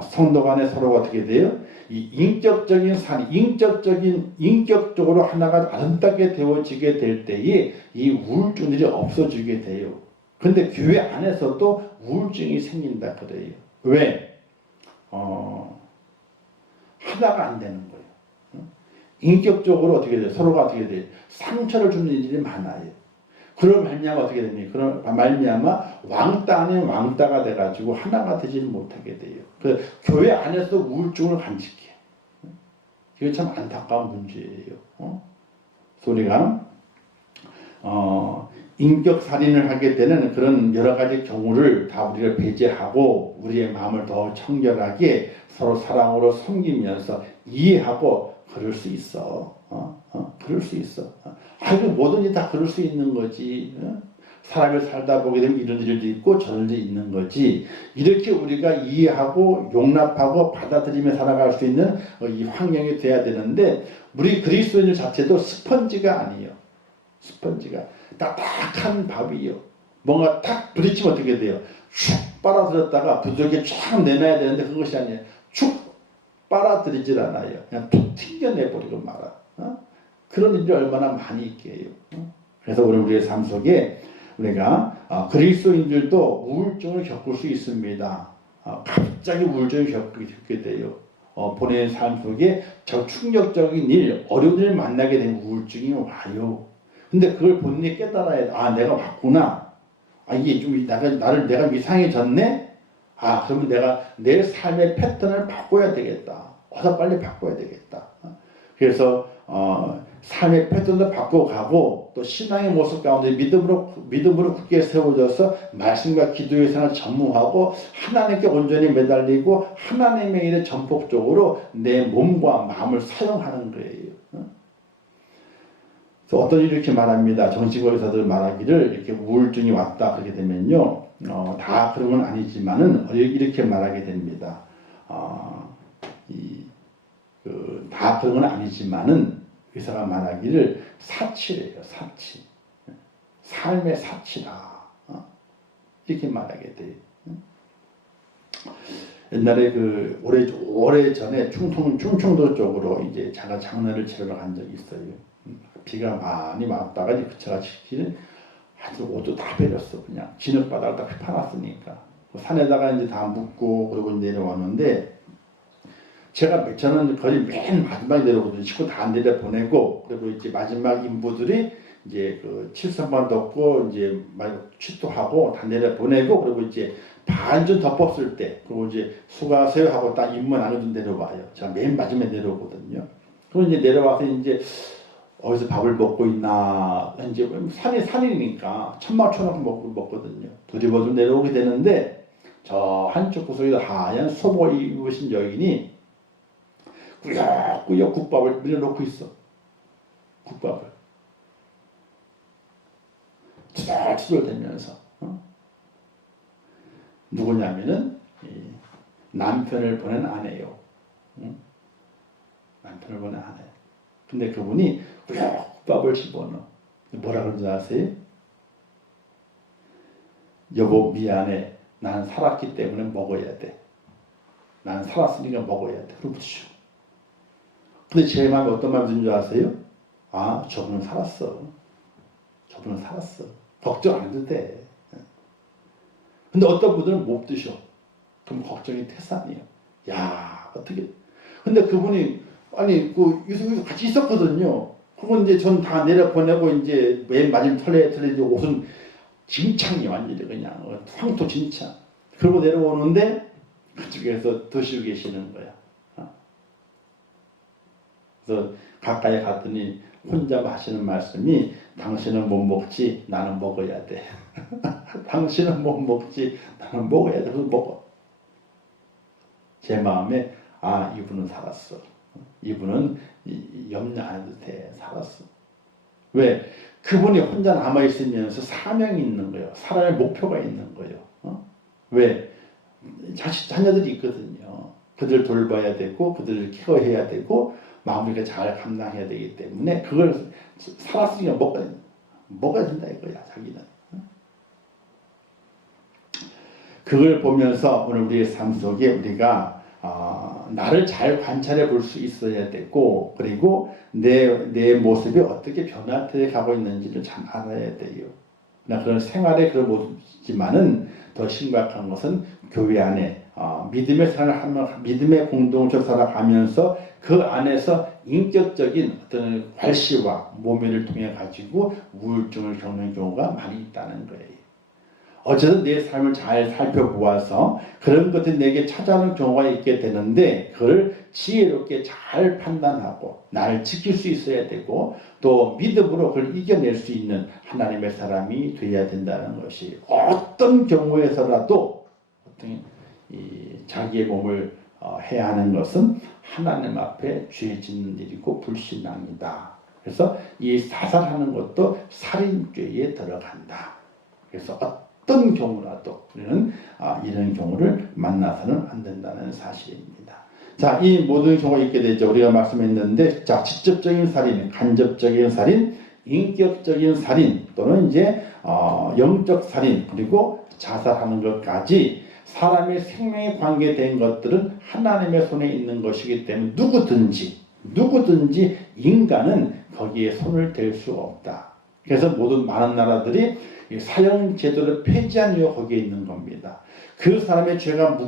성도 간에 서로가 어떻게 돼요? 이 인격적인 인격적으로 하나가 아름답게 되어지게 될 때에 이 우울증들이 없어지게 돼요. 근데 교회 안에서도 우울증이 생긴다 그래요. 왜? 하나가 안 되는 거예요. 인격적으로 어떻게 돼요? 서로가 어떻게 돼요? 상처를 주는 일이 많아요. 그런 말미암아 어떻게 됩니까? 그런 말미암아 왕따 아닌 왕따가 돼가지고 하나가 되지는 못하게 돼요. 그 교회 안에서 우울증을 간직해. 이게 참 안타까운 문제예요. 우리가 인격 살인을 하게 되는 그런 여러 가지 경우를 다 우리가 배제하고 우리의 마음을 더 청결하게 서로 사랑으로 섬기면서 이해하고 그럴 수 있어. 그럴 수 있어. 아이고 뭐든지 다 그럴 수 있는 거지. 사람을 살다 보게 되면 이런 일도 있고 저런 일도 있는 거지. 이렇게 우리가 이해하고 용납하고 받아들이며 살아갈 수 있는 이 환경이 돼야 되는데 우리 그리스도인들 자체도 스펀지가 아니에요. 스펀지가 딱딱한 밥이요. 뭔가 탁 부딪히면 어떻게 돼요? 슉 빨아들였다가 부드럽게 쫙 내놔야 되는데 그것이 아니에요. 쭉 빨아들이질 않아요. 그냥 툭 튕겨내버리고 말아. 그런 일이 얼마나 많이 있게요. 그래서 우리의 삶 속에 우리가 그리스도인들도 우울증을 겪을 수 있습니다. 갑자기 우울증을 겪게 돼요. 본인의 삶 속에 저 충격적인 일, 어려운 일 만나게 되면 우울증이 와요. 근데 그걸 본인이 깨달아야 돼. 내가 왔구나. 이게 좀 내가 이상해졌네. 그러면 내가 내 삶의 패턴을 바꿔야 되겠다. 어서 빨리 바꿔야 되겠다. 그래서 삶의 패턴도 바꿔가고 또 신앙의 모습 가운데 믿음으로 굳게 세워져서 말씀과 기도의 생활을 전무하고 하나님께 온전히 매달리고 하나님의 일에 전폭적으로 내 몸과 마음을 사용하는 거예요. 그래서 어떤 일이 이렇게 말합니다. 정신과 의사들 말하기를 이렇게 우울증이 왔다 그렇게 되면요, 다 그런 건 아니지만은 이렇게 말하게 됩니다. 다 그런 건 아니지만은 의사가 말하기를 사치래요. 사치. 삶의 사치다. 이렇게 말하게 돼요. 옛날에 오래 전에 충청도 쪽으로 이제 제가 장례를 치르러 간 적이 있어요. 비가 많이 왔다가 이제 그차가 시키는 아주 옷도 다 베렸어. 그냥 진흙바닥을 다 휘파놨으니까. 산에다가 이제 다 묻고 그러고 내려왔는데 저는 거의 맨 마지막에 내려오거든요. 식구 다 내려 보내고 그리고 이제 마지막 인부들이 이제 그 칠성만 덮고 이제 취도하고 다 내려 보내고 그리고 이제 반쯤 덮었을 때 그리고 이제 수고하세요 하고 딱 인문 안으로 내려와요. 제가 맨 마지막에 내려오거든요. 그럼 이제 내려와서 이제 어디서 밥을 먹고 있나 이제 산이니까 천막초nak 먹거든요. 두리번을 내려오게 되는데 저 한쪽 구석에 하얀 소복 입으신 여인이 꾸역꾸역 국밥을 밀어놓고 있어. 국밥을 투덜투덜 대면서 누구냐면은 남편을 보낸 아내요. 남편을 보낸 아내. 근데 그분이 국밥을 집어넣어. 뭐라 그러는지 아세요? 여보 미안해. 난 살았기 때문에 먹어야 돼. 난 살았으니까 먹어야 돼. 그렇죠. 근데 제 마음에 어떤 마음이 드는 줄 아세요? 저분은 살았어. 저분은 살았어. 걱정 안 해도 돼. 근데 어떤 분들은 못 드셔. 그럼 걱정이 태산이에요. 어떻게. 근데 그분이, 여기서 같이 있었거든요. 그건 이제 전 다 내려보내고, 이제 맨 마지막 털에 옷은 진창이 완전히 그냥, 황토 진창. 그러고 내려오는데, 그쪽에서 드시고 계시는 거야. 그래서 가까이 갔더니 혼자 하시는 말씀이 당신은 못 먹지 나는 먹어야 돼. 당신은 못 먹지 나는 먹어야 돼. 그래서 먹어. 제 마음에 이분은 살았어. 이분은 염려 안 해도 돼. 살았어. 왜? 그분이 혼자 남아있으면서 사명이 있는 거예요. 살아야 목표가 있는 거예요. 왜? 자녀들이 있거든요. 그들 돌봐야 되고 그들을 케어해야 되고 마무리가 잘 감당해야 되기 때문에 그걸 살았으니까 먹어야 된다 이거야 자기는. 그걸 보면서 오늘 우리의 삶 속에 우리가 나를 잘 관찰해 볼 수 있어야 되고, 그리고 내 모습이 어떻게 변화돼 가고 있는지를 잘 알아야 돼요. 그런 생활의 그런 모습이지만은 더 심각한 것은 교회 안에 믿음의 생활을 믿음의 공동체로 살아가면서 그 안에서 인격적인 어떤 괄시와 모면을 통해 가지고 우울증을 겪는 경우가 많이 있다는 거예요. 어쨌든 내 삶을 잘 살펴보아서 그런 것들이 내게 찾아오는 경우가 있게 되는데, 그걸 지혜롭게 잘 판단하고 나를 지킬 수 있어야 되고, 또 믿음으로 그걸 이겨낼 수 있는 하나님의 사람이 되어야 된다는 것이, 어떤 경우에서라도 자기의 몸을 해야 하는 것은 하나님 앞에 죄 짓는 일이고 불신앙이다. 그래서 이 사살하는 것도 살인죄에 들어간다. 그래서 어떤 경우라도 우리는 이런 경우를 만나서는 안 된다는 사실입니다. 자, 이 모든 경우가 있게 되죠. 우리가 말씀했는데, 자, 직접적인 살인, 간접적인 살인, 인격적인 살인, 또는 이제 영적 살인, 그리고 자살하는 것까지 사람의 생명에 관계된 것들은 하나님의 손에 있는 것이기 때문에 누구든지 인간은 거기에 손을 댈 수 없다. 그래서 모든 많은 나라들이 사형 제도를 폐지한 이유가 거기에 있는 겁니다. 그 사람의 죄가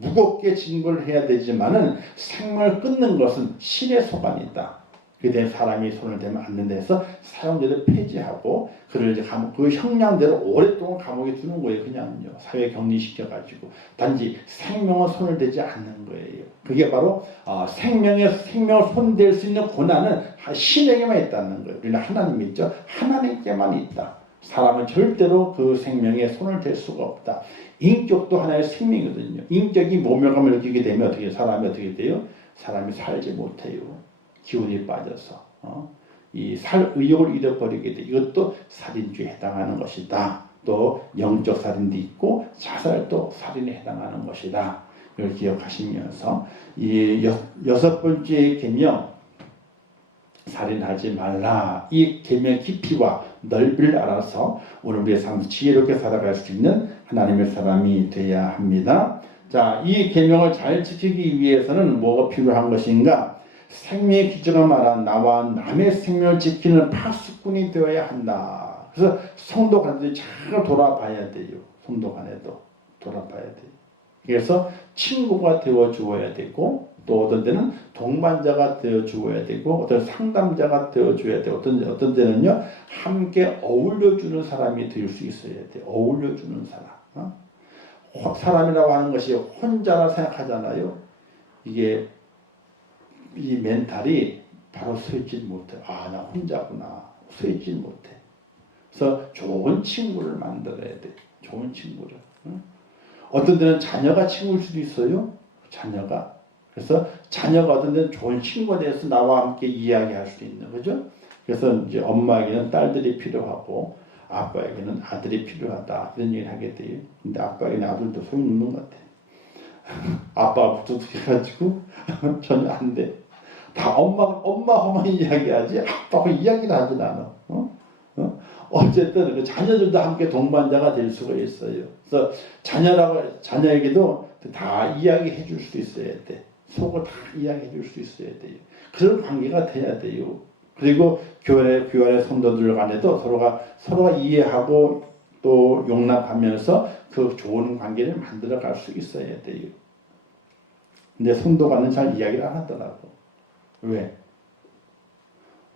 무겁게 증거를 해야 되지만은 생명을 끊는 것은 신의 소관이다. 그때 사람이 손을 대면 안 된다 해서 사형제를 폐지하고 그를 이제 그 형량대로 오랫동안 감옥에 두는 거예요. 그냥요. 사회 격리시켜가지고. 단지 생명은 손을 대지 않는 거예요. 그게 바로 생명을 손댈 수 있는 권한은 신에게만 있다는 거예요. 우리는 하나님이 있죠. 하나님께만 있다. 사람은 절대로 그 생명에 손을 댈 수가 없다. 인격도 하나의 생명이거든요. 인격이 모멸감을 느끼게 되면 사람이 어떻게 돼요? 사람이 살지 못해요. 기운이 빠져서 이 살 의욕을 잃어버리게 돼. 이것도 살인죄에 해당하는 것이다. 또 영적 살인도 있고 자살도 살인에 해당하는 것이다. 이걸 기억하시면서 이 여섯 번째 계명, 살인하지 말라. 이 계명의 깊이와 넓이를 알아서 오늘 우리의 삶을 지혜롭게 살아갈 수 있는 하나님의 사람이 되어야 합니다. 자, 이 계명을 잘 지키기 위해서는 뭐가 필요한 것인가? 생명의 기준을 말한 나와 남의 생명을 지키는 파수꾼이 되어야 한다. 그래서 성도 간에도 잘 돌아봐야 돼요. 성도 간에도 돌아봐야 돼요. 그래서 친구가 되어 주어야 되고, 또 어떤 때는 동반자가 되어 주어야 되고, 어떤 상담자가 되어 줘야 되고, 어떤 때는요 함께 어울려 주는 사람이 될 수 있어야 돼요. 어울려 주는 사람. 사람이라고 하는 것이 혼자라 생각하잖아요. 이게 이 멘탈이 바로 서있지 못해. 나 혼자구나. 서있지 못해. 그래서 좋은 친구를 만들어야 돼. 좋은 친구를. 어떤 데는 자녀가 친구일 수도 있어요. 자녀가. 그래서 자녀가 어떤 데는 좋은 친구가 돼서 나와 함께 이야기할 수도 있는 거죠. 그래서 이제 엄마에게는 딸들이 필요하고 아빠에게는 아들이 필요하다. 이런 얘기를 하게 돼요. 근데 아빠에게는 아들도 소용없는 것 같아. 아빠가 부탁해가지고 전혀 안 돼. 다 엄마하고만 이야기하지 아빠하고 이야기를 하진 않아. 어쨌든 그 자녀들도 함께 동반자가 될 수가 있어요. 그래서 자녀에게도 다 이야기해 줄 수 있어야 돼. 속을 다 이야기해 줄 수 있어야 돼요. 그런 관계가 돼야 돼요. 그리고 교회 안의 성도들 간에도 서로가 이해하고 또 용납하면서 그 좋은 관계를 만들어 갈 수 있어야 돼요. 근데 성도 간은 잘 이야기를 안 하더라고. 왜?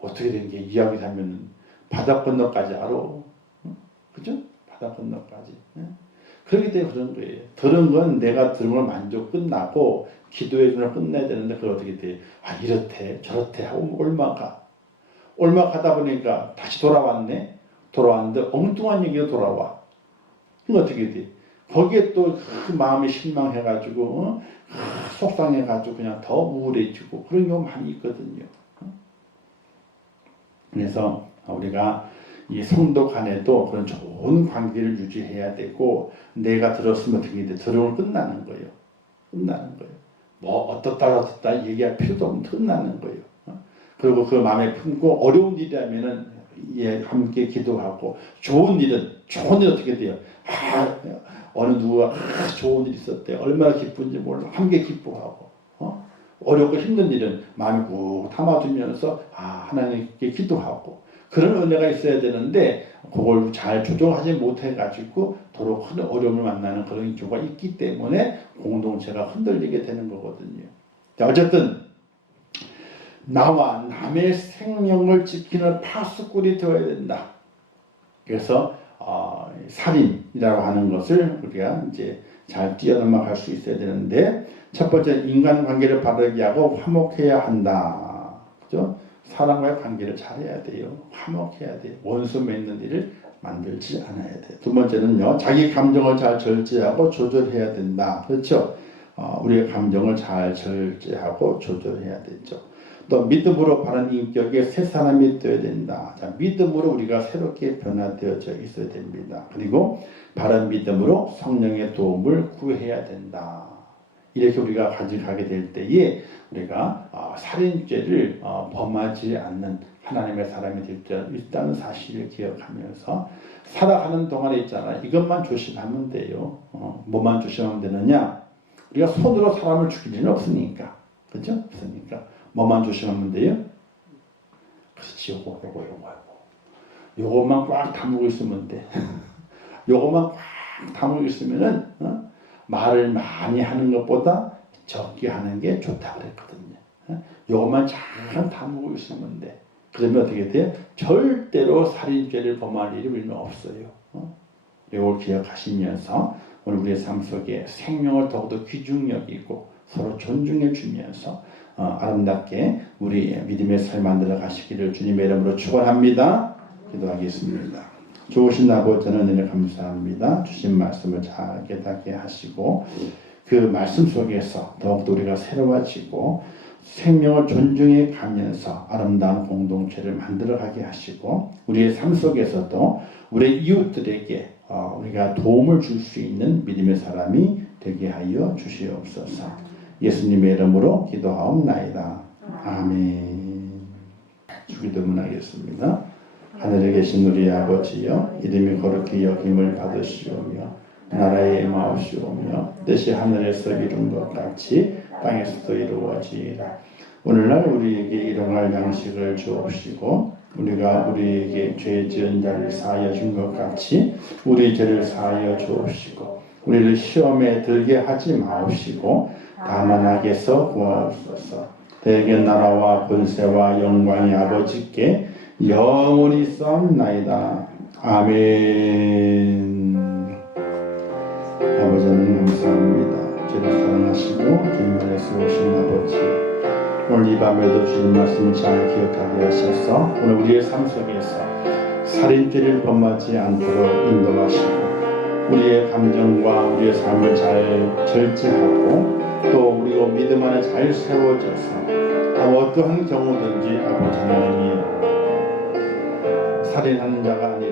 어떻게 된 게 이야기를 하면 바다 건너까지 알아. 그죠? 바다 건너까지. 그렇기 때문에 그런 거예요. 들은 건 내가 들은 걸 만족 끝나고 기도해 주면 끝내야 되는데 그걸 어떻게 돼? 이렇대 저렇대 하고 얼마 가다 보니까 다시 돌아왔는데 엉뚱한 얘기가 돌아와. 그럼 어떻게 돼? 거기에 또 그 마음이 실망해가지고 속상해가지고 그냥 더 우울해지고 그런 경우 많이 있거든요. 그래서 우리가 이 성도 간에도 그런 좋은 관계를 유지해야 되고, 내가 들었으면 어떻게 돼? 들으면 끝나는 거예요. 뭐 어떻다 얘기할 필요도 없는 끝나는 거예요. 그리고 그 마음에 품고 어려운 일이라면은 함께 기도하고, 좋은 일은 어떻게 돼요? 어느 누구가 좋은 일 있었대. 얼마나 기쁜지 몰라. 함께 기뻐하고. 어렵고 힘든 일은 마음에 꾹 담아두면서 하나님께 기도하고. 그런 은혜가 있어야 되는데 그걸 잘 조정하지 못해가지고 더러 큰 어려움을 만나는 그런 경우가 있기 때문에 공동체가 흔들리게 되는 거거든요. 자, 어쨌든 나와 남의 생명을 지키는 파수꾼이 되어야 된다. 그래서 살인이라고 하는 것을 우리가 이제 잘 뛰어넘어갈 수 있어야 되는데, 첫 번째 인간관계를 바르게 하고 화목해야 한다. 그죠? 사람과의 관계를 잘해야 돼요. 화목해야 돼요. 원수 맺는 일을 만들지 않아야 돼요. 두 번째는요, 자기 감정을 잘 절제하고 조절해야 된다. 그렇죠? 우리의 감정을 잘 절제하고 조절해야 되죠. 또 믿음으로 바른 인격의 새 사람이 되어야 된다. 자, 믿음으로 우리가 새롭게 변화되어져 있어야 됩니다. 그리고 바른 믿음으로 성령의 도움을 구해야 된다. 이렇게 우리가 가져가게 될 때에 우리가 살인죄를 범하지 않는 하나님의 사람이 될 수 있다는 사실을 기억하면서 살아가는 동안에 있잖아요. 이것만 조심하면 돼요. 뭐만 조심하면 되느냐? 우리가 손으로 사람을 죽일 일은 없으니까. 그죠? 없으니까. 뭐만 조심하면 돼요? 그렇지, 요거. 요것만 꽉 다물고 있으면 돼. 요것만 꽉 다물고 있으면은, 말을 많이 하는 것보다 적게 하는 게 좋다고 그랬거든요. 요것만 잘 다물고 있으면 돼. 그러면 어떻게 돼요? 절대로 살인죄를 범할 일이 우리는 없어요. 이걸 기억하시면서 오늘 우리의 삶 속에 생명을 더욱더 귀중 여기고 서로 존중해 주면서 아름답게 우리 믿음의 삶 만들어 가시기를 주님의 이름으로 축원합니다. 기도하겠습니다. 좋으신 아버지, 저는 은혜 감사합니다. 주신 말씀을 잘 깨닫게 하시고 그 말씀 속에서 더욱더 우리가 새로워지고 생명을 존중해 가면서 아름다운 공동체를 만들어가게 하시고 우리의 삶 속에서도 우리 이웃들에게 우리가 도움을 줄 수 있는 믿음의 사람이 되게 하여 주시옵소서. 예수님의 이름으로 기도하옵나이다. 아멘. 주기도문하겠습니다. 하늘에 계신 우리 아버지여, 이름이 거룩히 여김을 받으시오며 나라의 임하옵시오며 뜻이 하늘에서 이룬 것 같이 땅에서도 이루어지이다. 오늘날 우리에게 일용할 양식을 주옵시고 우리가 우리에게 죄 지은 자를 사하여 준 것 같이 우리 죄를 사하여 주옵시고 우리를 시험에 들게 하지 마옵시고 다만 악에서 구하옵소서. 대개 나라와 권세와 영광이 아버지께 영원히 있사옵나이다. 아멘. 아버지는 감사합니다. 저를 사랑하시고 주님만에서 오신 아버지, 오늘 이 밤에도 주님 말씀을 잘 기억하게 하셔서 오늘 우리의 삶 속에서 살인죄를 범하지 않도록 인도하시고 우리의 감정과 우리의 삶을 잘 절제하고 또 우리가 믿음 안에 잘 세워져서 어떠한 경우든지 아버지 하나님이 살인하는 자가 아니라